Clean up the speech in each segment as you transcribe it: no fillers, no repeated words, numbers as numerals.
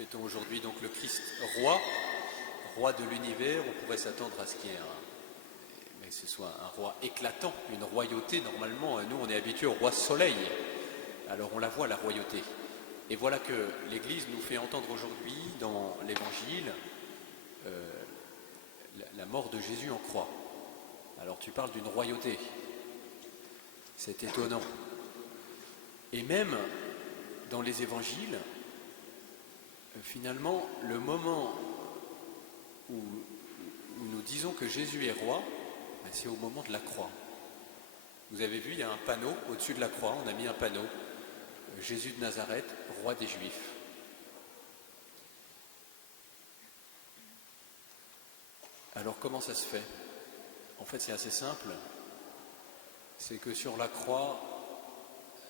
fêtons aujourd'hui donc le Christ roi, roi de l'univers. On pourrait s'attendre à ce qu'il y ait mais que ce soit un roi éclatant, une royauté. Normalement, nous on est habitués au roi soleil, alors on la voit la royauté. Et voilà que l'Église nous fait entendre aujourd'hui dans l'Évangile la mort de Jésus en croix. Alors tu parles d'une royauté, c'est étonnant. Et même dans les Évangiles, finalement, le moment où nous disons que Jésus est roi, c'est au moment de la croix. Vous avez vu, il y a un panneau au-dessus de la croix, on a mis un panneau, Jésus de Nazareth, roi des Juifs. Alors comment ça se fait? En fait, c'est assez simple, c'est que sur la croix,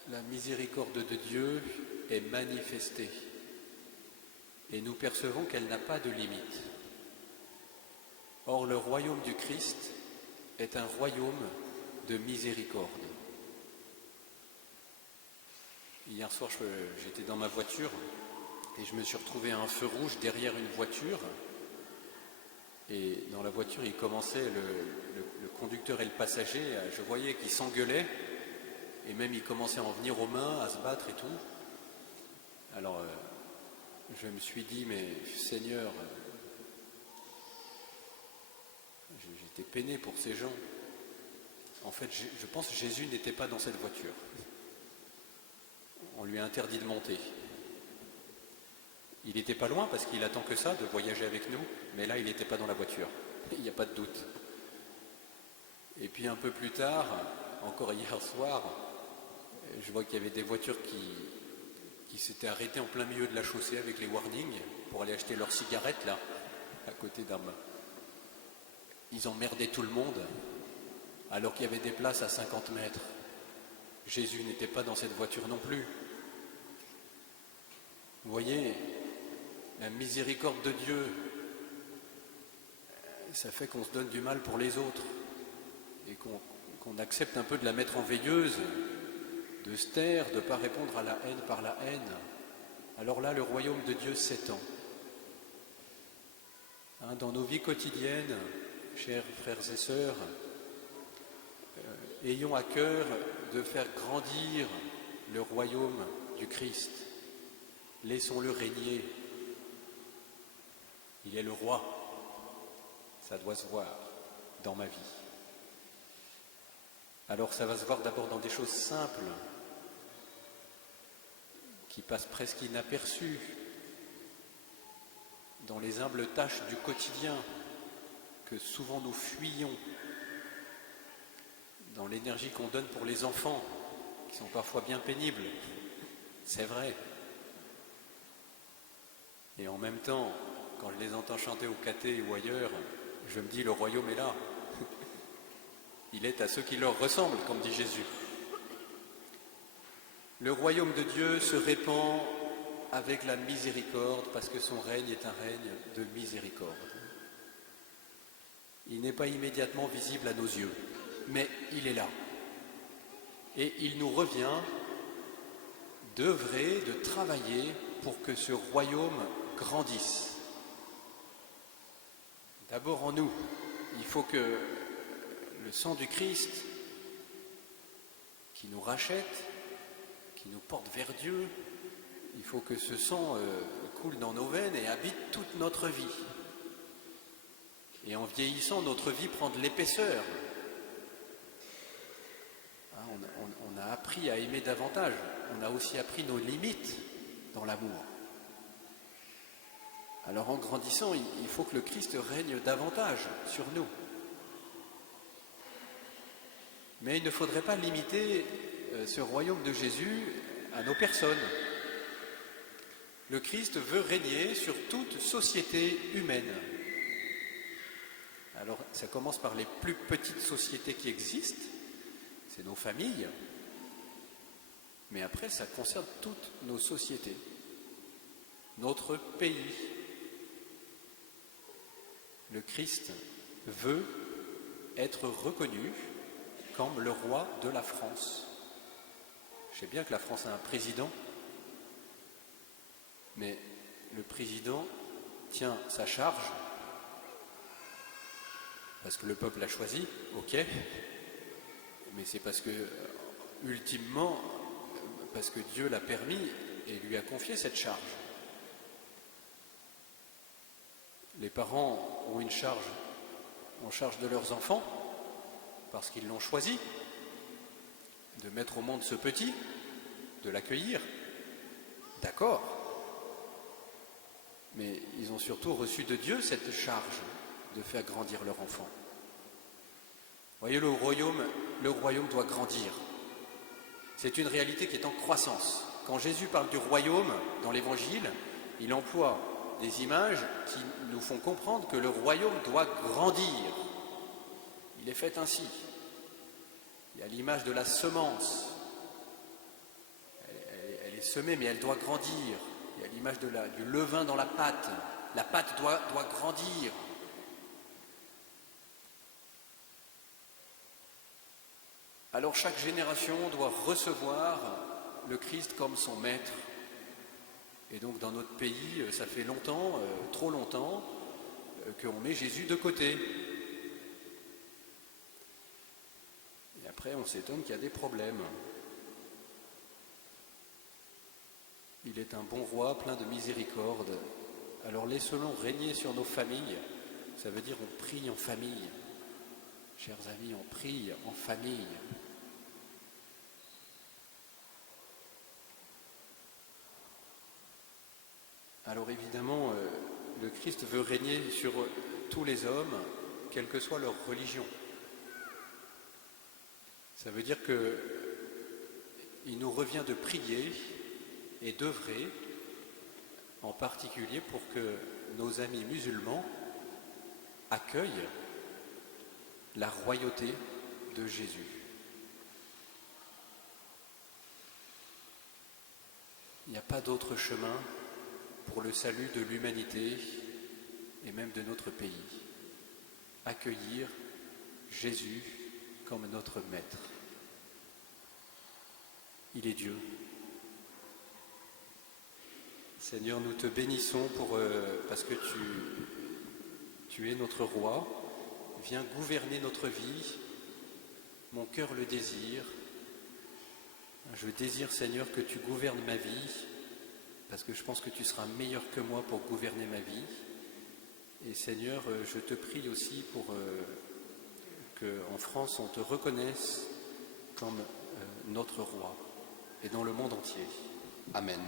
la miséricorde de Dieu est manifestée et nous percevons qu'elle n'a pas de limite. Or, le royaume du Christ est un royaume de miséricorde. Hier soir, j'étais dans ma voiture et je me suis retrouvé à un feu rouge derrière une voiture. Et dans la voiture, il commençait, le conducteur et le passager, je voyais qu'ils s'engueulaient, et même ils commençaient à en venir aux mains, à se battre et tout. Alors, je me suis dit, mais Seigneur, j'étais peiné pour ces gens. En fait, je pense que Jésus n'était pas dans cette voiture. On lui a interdit de monter. Il n'était pas loin parce qu'il attend que ça, de voyager avec nous, mais là il n'était pas dans la voiture, il n'y a pas de doute. Et puis un peu plus tard, encore hier soir, je vois qu'il y avait des voitures qui s'étaient arrêtées en plein milieu de la chaussée avec les warnings pour aller acheter leurs cigarettes là, à côté d'un... Ils emmerdaient tout le monde, alors qu'il y avait des places à 50 mètres. Jésus n'était pas dans cette voiture non plus. Vous voyez, la miséricorde de Dieu, ça fait qu'on se donne du mal pour les autres et qu'on accepte un peu de la mettre en veilleuse, de se taire, de ne pas répondre à la haine par la haine. Alors là, le royaume de Dieu s'étend. Dans nos vies quotidiennes, chers frères et sœurs, ayons à cœur de faire grandir le royaume du Christ. Laissons-le régner. Il est le roi. Ça doit se voir dans ma vie. Alors ça va se voir d'abord dans des choses simples, qui passent presque inaperçues, dans les humbles tâches du quotidien que souvent nous fuyons, dans l'énergie qu'on donne pour les enfants, qui sont parfois bien pénibles, c'est vrai. Et en même temps, quand je les entends chanter au caté ou ailleurs, je me dis le royaume est là. Il est à ceux qui leur ressemblent, comme dit Jésus. Le royaume de Dieu se répand avec la miséricorde parce que son règne est un règne de miséricorde. Il n'est pas immédiatement visible à nos yeux, mais il est là. Et il nous revient d'œuvrer, de travailler pour que ce royaume grandisse. D'abord en nous, il faut que le sang du Christ, qui nous rachète, qui nous porte vers Dieu, il faut que ce sang coule dans nos veines et habite toute notre vie. Et en vieillissant, notre vie prend de l'épaisseur. On a appris à aimer davantage, on a aussi appris nos limites dans l'amour. Alors en grandissant, il faut que le Christ règne davantage sur nous. Mais il ne faudrait pas limiter ce royaume de Jésus à nos personnes. Le Christ veut régner sur toute société humaine. Alors ça commence par les plus petites sociétés qui existent, c'est nos familles, mais après ça concerne toutes nos sociétés, notre pays. Le Christ veut être reconnu comme le roi de la France. Je sais bien que la France a un président, mais le président tient sa charge, parce que le peuple l'a choisi, ok, mais c'est parce que, ultimement, parce que Dieu l'a permis et lui a confié cette charge. Les parents ont une charge en charge de leurs enfants, parce qu'ils l'ont choisi, de mettre au monde ce petit, de l'accueillir, d'accord, mais ils ont surtout reçu de Dieu cette charge de faire grandir leur enfant. Vous voyez, le royaume doit grandir. C'est une réalité qui est en croissance. Quand Jésus parle du royaume dans l'Évangile, il emploie des images qui nous font comprendre que le royaume doit grandir. Il est fait ainsi. Il y a l'image de la semence. Elle est semée, mais elle doit grandir. Il y a l'image du levain dans la pâte. La pâte doit grandir. Alors chaque génération doit recevoir le Christ comme son maître. Et donc dans notre pays, ça fait longtemps, trop longtemps, qu'on met Jésus de côté. Et après, on s'étonne qu'il y a des problèmes. Il est un bon roi, plein de miséricorde. Alors laissons-le régner sur nos familles. Ça veut dire on prie en famille. Chers amis, on prie en famille. Alors évidemment, le Christ veut régner sur tous les hommes, quelle que soit leur religion. Ça veut dire qu'il nous revient de prier et d'œuvrer, en particulier pour que nos amis musulmans accueillent la royauté de Jésus. Il n'y a pas d'autre chemin pour le salut de l'humanité et même de notre pays. Accueillir Jésus comme notre maître. Il est Dieu. Seigneur, nous te bénissons parce que tu es notre roi. Viens gouverner notre vie. Mon cœur le désire. Je désire, Seigneur, que tu gouvernes ma vie, parce que je pense que tu seras meilleur que moi pour gouverner ma vie. Et Seigneur, je te prie aussi pour qu'en France, on te reconnaisse comme notre roi, et dans le monde entier. Amen.